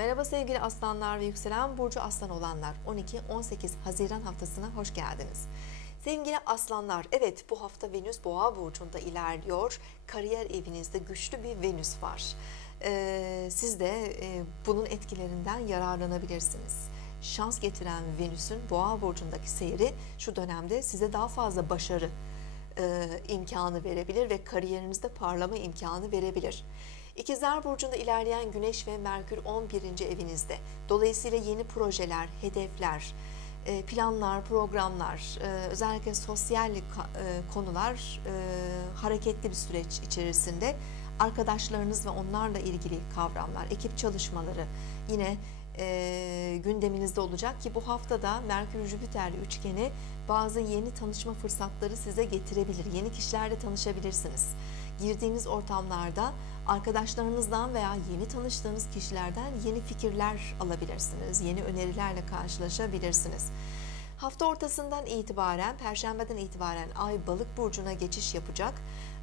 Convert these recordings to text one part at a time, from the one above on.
Merhaba sevgili aslanlar ve yükselen burcu aslan olanlar 12-18 Haziran haftasına hoş geldiniz. Sevgili aslanlar evet bu hafta Venüs boğa burcunda ilerliyor. Kariyer evinizde güçlü bir Venüs var. Ee, siz de e, bunun etkilerinden yararlanabilirsiniz. Şans getiren Venüs'ün boğa burcundaki seyri şu dönemde size daha fazla başarı e, imkanı verebilir ve kariyerinizde parlama imkanı verebilir. İkizler Burcu'nda ilerleyen Güneş ve Merkür 11. evinizde. Dolayısıyla yeni projeler, hedefler, e, planlar, programlar, e, özellikle sosyal e, konular hareketli bir süreç içerisinde arkadaşlarınız ve onlarla ilgili kavramlar, ekip çalışmaları yine gündeminizde olacak ki bu haftada Merkür-Jüpiter üçgeni bazı yeni tanışma fırsatları size getirebilir. Yeni kişilerle tanışabilirsiniz. Girdiğiniz ortamlarda arkadaşlarınızdan veya yeni tanıştığınız kişilerden yeni fikirler alabilirsiniz. Yeni önerilerle karşılaşabilirsiniz. Hafta ortasından itibaren, perşembeden itibaren Ay balık burcuna geçiş yapacak.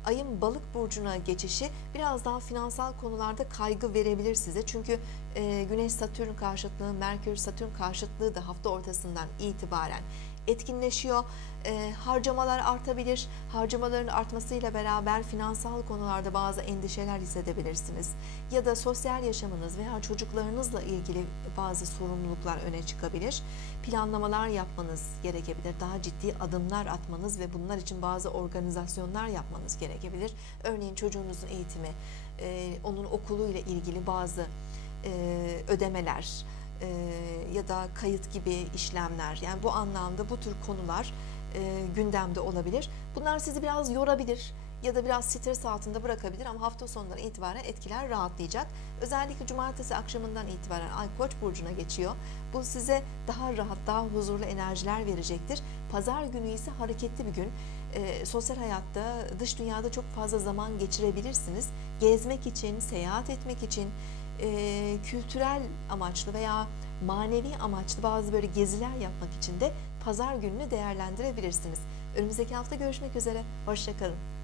Ayın balık burcuna geçişi biraz daha finansal konularda kaygı verebilir size. Çünkü e, Güneş Satürn karşıtlığı, Merkür Satürn karşıtlığı da hafta ortasından itibaren etkinleşiyor. E, harcamalar artabilir. Harcamaların artmasıyla beraber finansal konularda bazı endişeler hissedebilirsiniz. Ya da sosyal yaşamınız veya çocuklarınızla ilgili bazı sorumluluklar öne çıkabilir. Planlamalar yapmanız gerekebilir. Daha ciddi adımlar atmanız ve bunlar için bazı organizasyonlar yapmanız gerekebilir. Örneğin çocuğunuzun eğitimi, e, onun okuluyla ilgili bazı e, ödemeler, e, ya da kayıt gibi işlemler yani bu anlamda bu tür konular e, gündemde olabilir. Bunlar sizi biraz yorabilir ya da biraz stres altında bırakabilir ama hafta sonundan itibaren etkiler rahatlayacak. Özellikle cumartesi akşamından itibaren Ay Koç burcuna geçiyor. Bu size daha rahat, daha huzurlu enerjiler verecektir. Pazar günü ise hareketli bir gün. E, sosyal hayatta, dış dünyada çok fazla zaman geçirebilirsiniz. Gezmek için, seyahat etmek için, e, kültürel amaçlı veya manevi amaçlı bazı böyle geziler yapmak için de pazar gününü değerlendirebilirsiniz. Önümüzdeki hafta görüşmek üzere. Hoşçakalın.